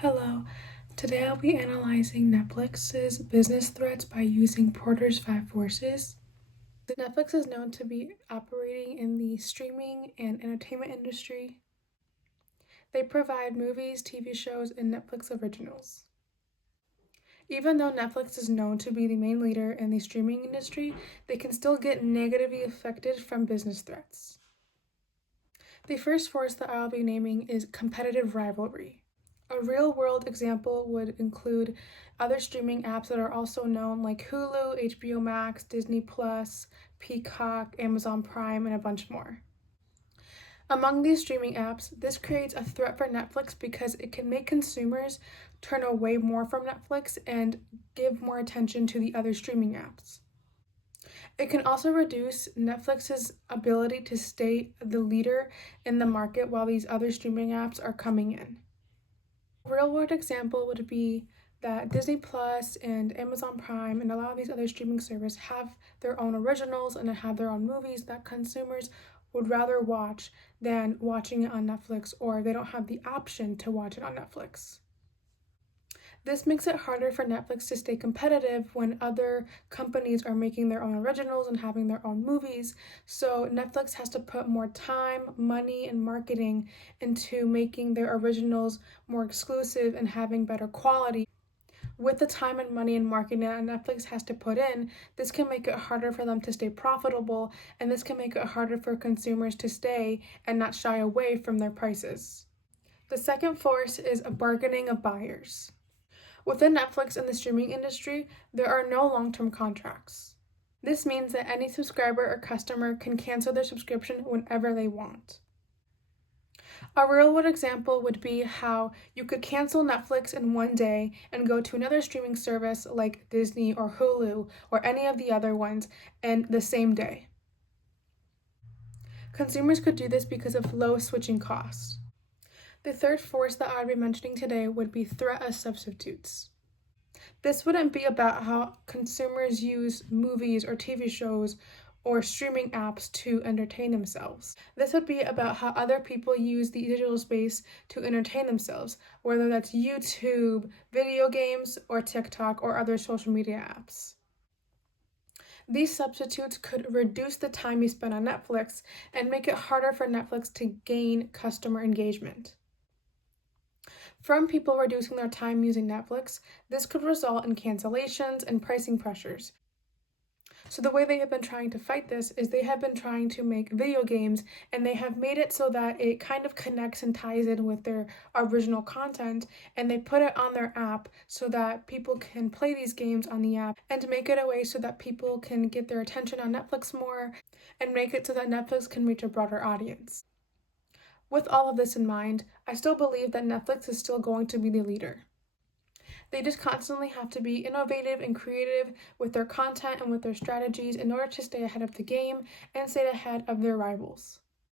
Hello, today I'll be analyzing Netflix's business threats by using Porter's 5 forces. Netflix is known to be operating in the streaming and entertainment industry. They provide movies, TV shows, and Netflix originals. Even though Netflix is known to be the main leader in the streaming industry, they can still get negatively affected from business threats. The first force that I'll be naming is competitive rivalry. A real-world example would include other streaming apps that are also known like Hulu, HBO Max, Disney Plus, Peacock, Amazon Prime, and a bunch more. Among these streaming apps, this creates a threat for Netflix because it can make consumers turn away more from Netflix and give more attention to the other streaming apps. It can also reduce Netflix's ability to stay the leader in the market while these other streaming apps are coming in. A real-world example would be that Disney Plus and Amazon Prime and a lot of these other streaming services have their own originals and have their own movies that consumers would rather watch than watching it on Netflix, or they don't have the option to watch it on Netflix. This makes it harder for Netflix to stay competitive when other companies are making their own originals and having their own movies. So Netflix has to put more time, money, and marketing into making their originals more exclusive and having better quality. With the time and money and marketing that Netflix has to put in, this can make it harder for them to stay profitable, and this can make it harder for consumers to stay and not shy away from their prices. The second force is a bargaining of buyers. Within Netflix and the streaming industry, there are no long-term contracts. This means that any subscriber or customer can cancel their subscription whenever they want. A real-world example would be how you could cancel Netflix in one day and go to another streaming service like Disney or Hulu or any of the other ones in the same day. Consumers could do this because of low switching costs. The third force that I'd be mentioning today would be threat as substitutes. This wouldn't be about how consumers use movies or TV shows or streaming apps to entertain themselves. This would be about how other people use the digital space to entertain themselves, whether that's YouTube, video games, or TikTok, or other social media apps. These substitutes could reduce the time you spend on Netflix and make it harder for Netflix to gain customer engagement. From people reducing their time using Netflix, this could result in cancellations and pricing pressures. So the way they have been trying to fight this is they have been trying to make video games, and they have made it so that it kind of connects and ties in with their original content, and they put it on their app so that people can play these games on the app and make it a way so that people can get their attention on Netflix more and make it so that Netflix can reach a broader audience. With all of this in mind, I still believe that Netflix is still going to be the leader. They just constantly have to be innovative and creative with their content and with their strategies in order to stay ahead of the game and stay ahead of their rivals.